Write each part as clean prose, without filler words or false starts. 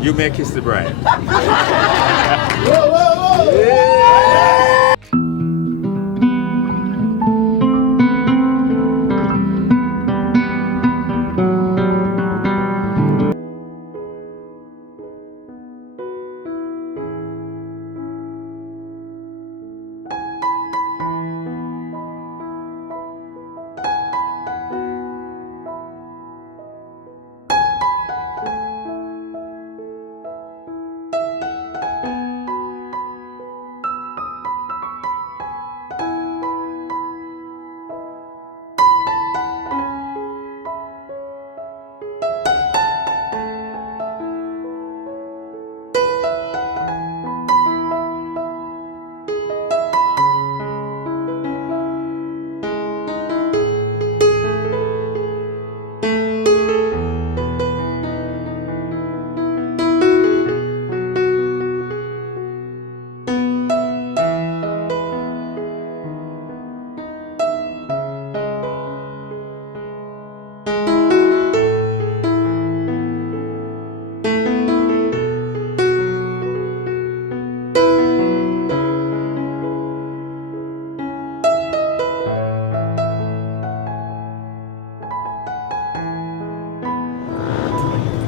You may kiss the bride. Whoa, whoa, whoa! Yeah.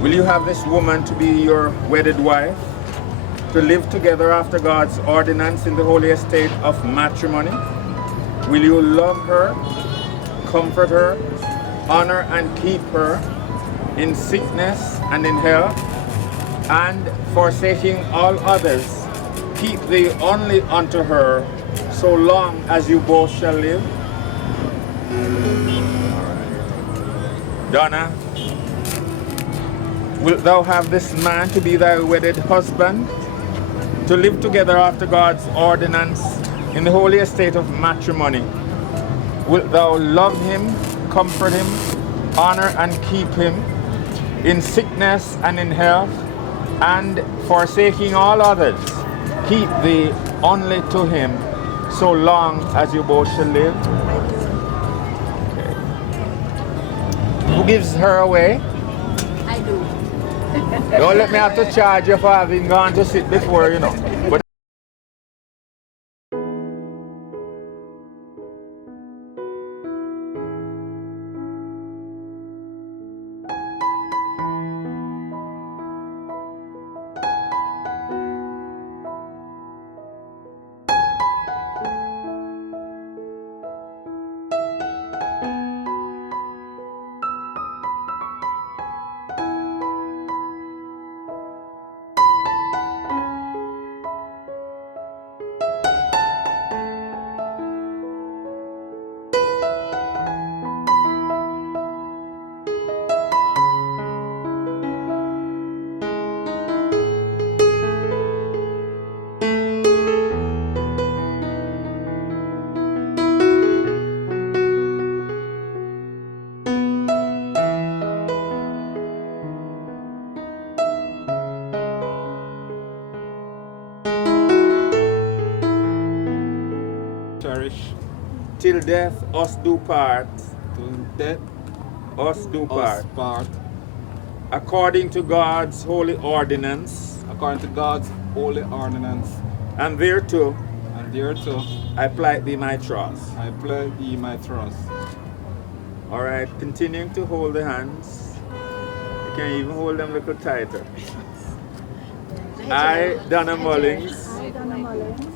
Will you have this woman to be your wedded wife, to live together after God's ordinance in the holy estate of matrimony? Will you love her, comfort her, honor and keep her in sickness and in health, and forsaking all others, keep thee only unto her, so long as you both shall live? Dawna, wilt thou have this man to be thy wedded husband, to live together after God's ordinance in the holy estate of matrimony? Wilt thou love him, comfort him, honor and keep him in sickness and in health, and forsaking all others, keep thee only to him, so long as you both shall live? Okay. Who gives her away? I do. Don't let me have to charge you for having gone to sit before, you know. But Cherish. till death us do part, Till death us do us part, part. according to God's holy ordinance, According to God's holy ordinance. and thereto And thereto I plight thee my trust. I pledge thee my trust. All right, continuing to hold the hands. You can even hold them a little tighter. I, Dawna Mullings, I, Dawna Mullings,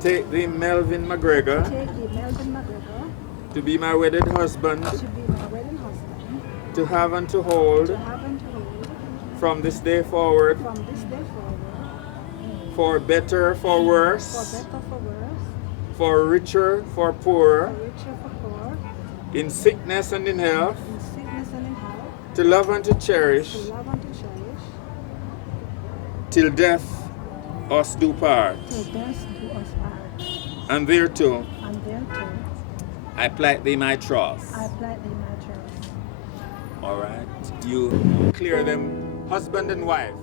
take thee, Malvin McGregor, take the Malvin McGregor to be my wedded husband, to be my wedding husband, to have and to hold, to have and to hold, from this day forward, from this day forward, for better, for worse, for better, for worse, for richer, for for poorer, richer, for poor, in sickness and in health, in sickness and in health, to love and to cherish, to love and to cherish, till death us do part. till death do us part. And thereto And thereto I plight thee my trust. I plight thee my trust. All right, you clear them, husband and wife.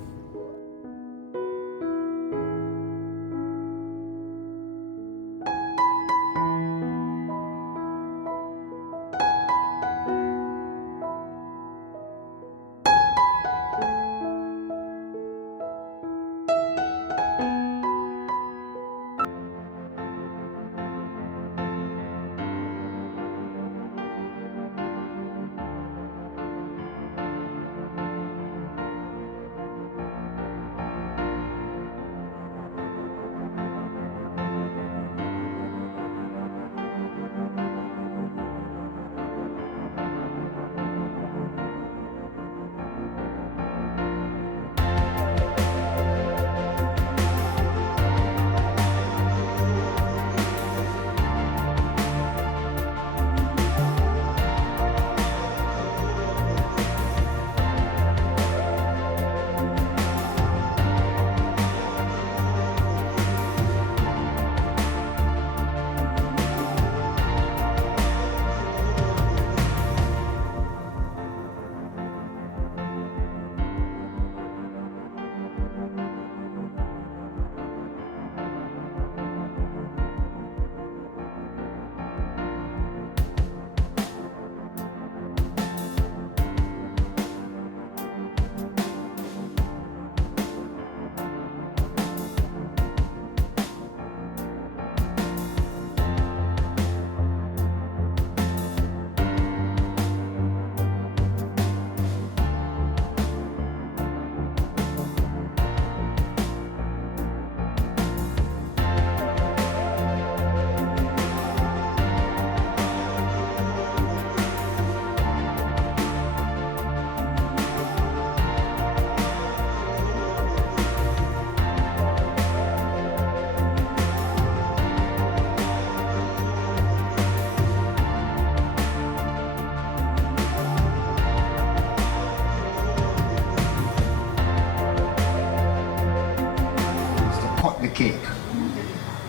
cake.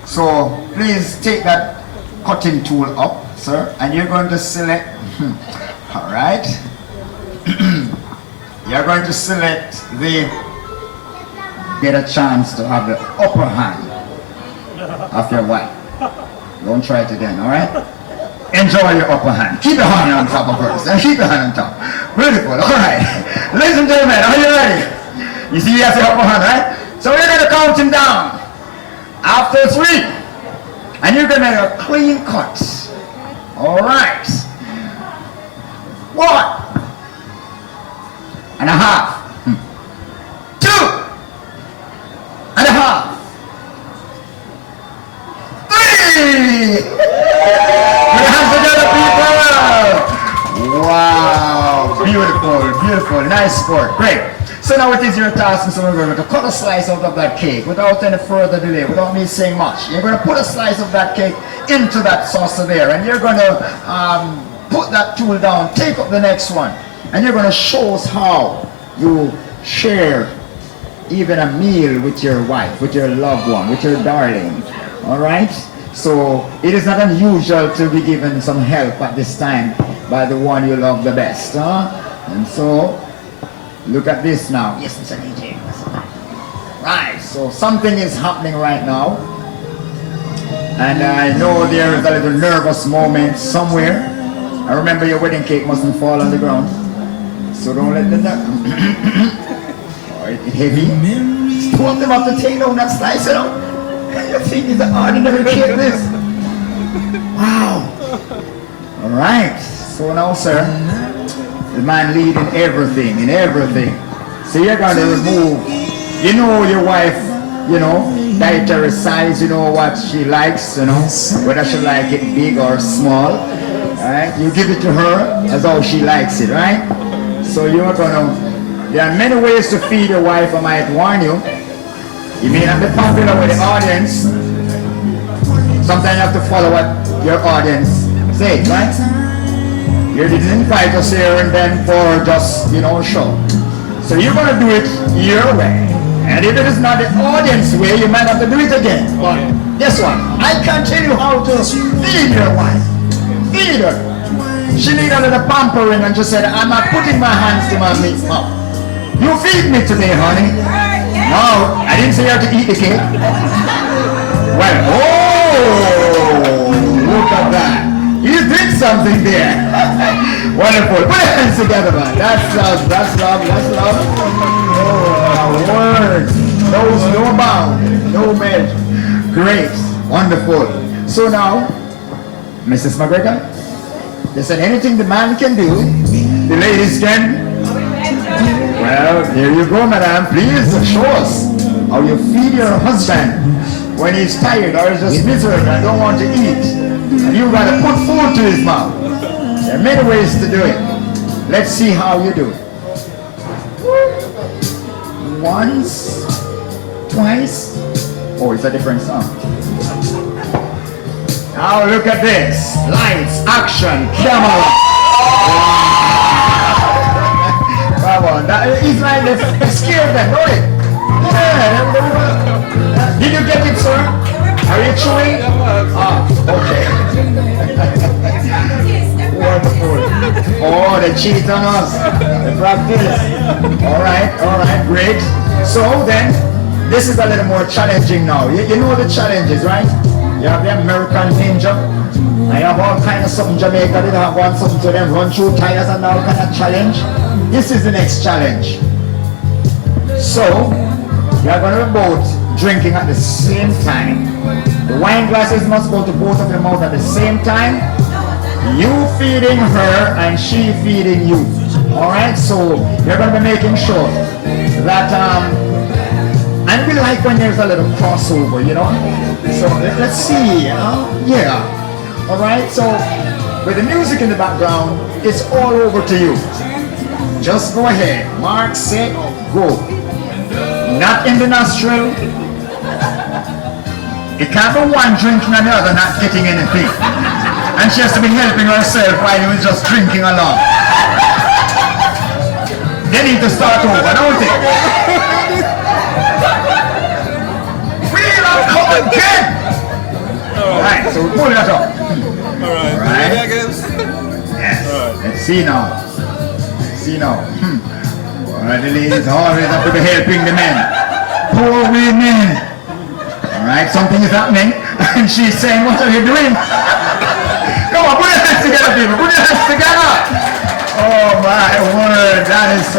So please take that cutting tool up, sir, and you're going to select, all right, you're going to select get a chance to have the upper hand of your wife. Don't try it again, all right? Enjoy your upper hand. Keep your hand on top of hers. And keep your hand on top. Beautiful, all right. Ladies and gentlemen, are you ready? You see he has the upper hand, right? So we're going to count him down. After 3. And you're going to make a clean cut. All right. 1.5. 2.5. 3. Put your hands together, people. Wow. Beautiful, beautiful. Nice sport. Great. So now it is your task, Mr. McGregor, to cut a slice out of that cake without any further delay, without me saying much. You're going to put a slice of that cake into that saucer there, and you're going to put that tool down, take up the next one, and you're going to show us how you share even a meal with your wife, with your loved one, with your darling. All right? So it is not unusual to be given some help at this time by the one you love the best. And so, look at this now. Yes, Mr. DJ. Right, so something is happening right now. And I know there is a little nervous moment somewhere. I remember your wedding cake mustn't fall on the ground. So don't let them down. It's heavy. Two of them have to take down that slice, you know. You think it's an ordinary cake, this? Wow. All right. So now, sir, the man leading everything, in everything. So you're going to remove, you know, your wife, you know, dietary size, you know what she likes, you know, whether she like it big or small. All right. You give it to her as how she likes it, right? So you're going to, there are many ways to feed your wife, I might warn you. You may not be popular with the audience. Sometimes you have to follow what your audience says, right? You didn't invite us here and then for just, you know, show. So you're going to do it your way. And if it is not the audience way, you might have to do it again. But guess what? I can't tell you how to feed your wife. Feed her. She needed a little pampering and she said, I'm not putting my hands to my meat mouth. You feed me today, honey. No, I didn't say you have to eat the cake. Well, oh, look at that. You did something there. Wonderful. Put your hands together, man. That's love, that's love, that's love. Oh, my word. Knows no bound, no measure. Great. Wonderful. So now, Mrs. McGregor, they said anything the man can do, the ladies can. Well, there you go, madam. Please show us how you feed your husband when he's tired or he's just miserable and don't want to eat. And you've got to put food to his mouth. There are many ways to do it. Let's see how you do it. Once, twice. Oh, it's a different song. Now look at this. Lights, action, camera. Come on, it's like they scared them, don't it? Yeah, did you get it, sir? Are you chewing? Ah, okay. Wonderful. Oh, they cheat on us. They practice. All right, great. So then, this is a little more challenging now. You know the challenges, right? You have the American Ninja. I have all kinds of something Jamaica. They have one something to them, run through tires and all kind of challenge. This is the next challenge. So, you are going to be both drinking at the same time. The wine glasses must go to both of your mouth at the same time. You feeding her and she feeding you. Alright, so you're going to be making sure that, and we like when there's a little crossover, you know. So let's see, yeah. Alright, so with the music in the background, it's all over to you. Just go ahead. Mark, set, go. Not in the nostril. It can't be one drinking and the other not getting anything. And she has to be helping herself while he was just drinking along. They need to start over, don't they? Wheel of Alright, so we're pulling that up. Alright. Alright. Ready again? Yes. Alright. Let's see now. See now. Alright, the ladies always have to be helping the men. Poor women. Alright, something is happening. And she's saying, what are you doing? Come on, put your hands together, people. Put your hands together. Oh my word, that is so